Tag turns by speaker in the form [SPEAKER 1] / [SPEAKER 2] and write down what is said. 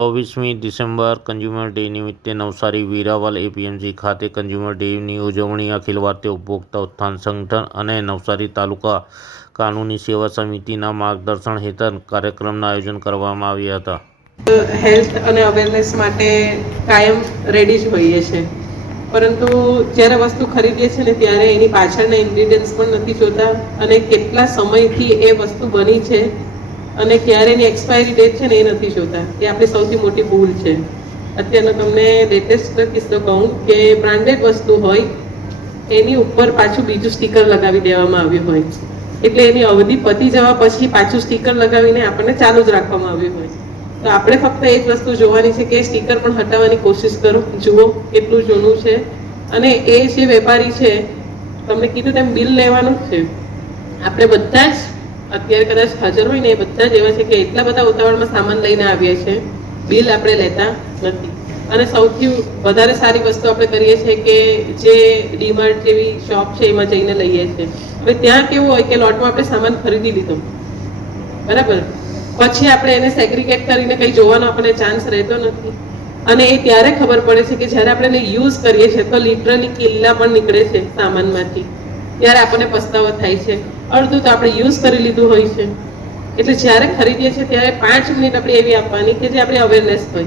[SPEAKER 1] ચોવીસમી December consumer day નિમિત્તે Navsari Viraval APMC ખાતે consumer ડેની ઉજવણી અખિલ ભારતીય ઉપભોક્તા ઉત્થાન સંગઠન અને નવસારી તાલુકા કાનૂની સેવા સમિતિના માર્ગદર્શન હેઠળ કાર્યક્રમના આયોજન કરવામાં આવ્યા હતા.
[SPEAKER 2] હેલ્થ અને અવેરનેસ માટે કાયમ રેડી જ હોઈએ છે પરંતુ જ્યારે વસ્તુ ખરીદીએ છીએ ને ત્યારે એની પાછળના ઇન્ગ્રીડિયન્ટ્સ પણ નથી જોતા અને કેટલા સમયથી એ વસ્તુ બની છે અને ક્યારે એની એક્સપાયરી ડેટ છે ને એ નથી જોતા, એ આપણી સૌથી મોટી ભૂલ છે. અત્યારનો તમને લેટેસ્ટ કિસ્સો કહું કે બ્રાન્ડેડ વસ્તુ હોય, એની ઉપર પાછું બીજું સ્ટીકર લગાવી દેવામાં આવ્યું હોય. એટલે એની અવધિ પતી જવા પછી પાછું સ્ટીકર લગાવીને આપણને ચાલુ જ રાખવામાં આવ્યું હોય. તો આપણે ફક્ત એક વસ્તુ જોવાની છે કે સ્ટીકર પણ હટાવવાની કોશિશ કરો. જુઓ, કેટલું જૂનું છે. અને એ જે વેપારી છે, તમને કીધું તેમ બિલ લેવાનું છે. આપણે બધા જ અત્યારે કદાચ હાજર હોય ને એ બધા જ એવા છે કે એટલા બધા ઉતાવળમાં સામાન લઈને આવીએ છીએ બિલ આપણે લેતા નથી. અને સૌથી વધારે સારી વસ્તુ આપણે કરીએ છીએ કે જે ડીમાર્ટ જેવી શોપ છે એમાં જઈને લઈએ છીએ હવે ત્યાં કેવું હોય કે લોટમાં આપણે સામાન ખરીદી લીધો. બરાબર? પછી આપણે એને સેગ્રીગેટ કરીને કંઈ જોવાનો આપણને ચાન્સ રહેતો નથી. અને એ ત્યારે ખબર પડે છે કે જ્યારે આપણે એને યુઝ કરીએ છીએ તો લિટરલી કિલ્લા પણ નીકળે છે સામાનમાંથી. ત્યારે આપણને પસ્તાવો થાય છે. અડધું તો આપણે યુઝ કરી લીધું હોય છે. એટલે જ્યારે ખરીદીએ છીએ ત્યારે પાંચ મિનિટ આપણે એવી આપવાની કે જે આપણે અવેરનેસ હોય.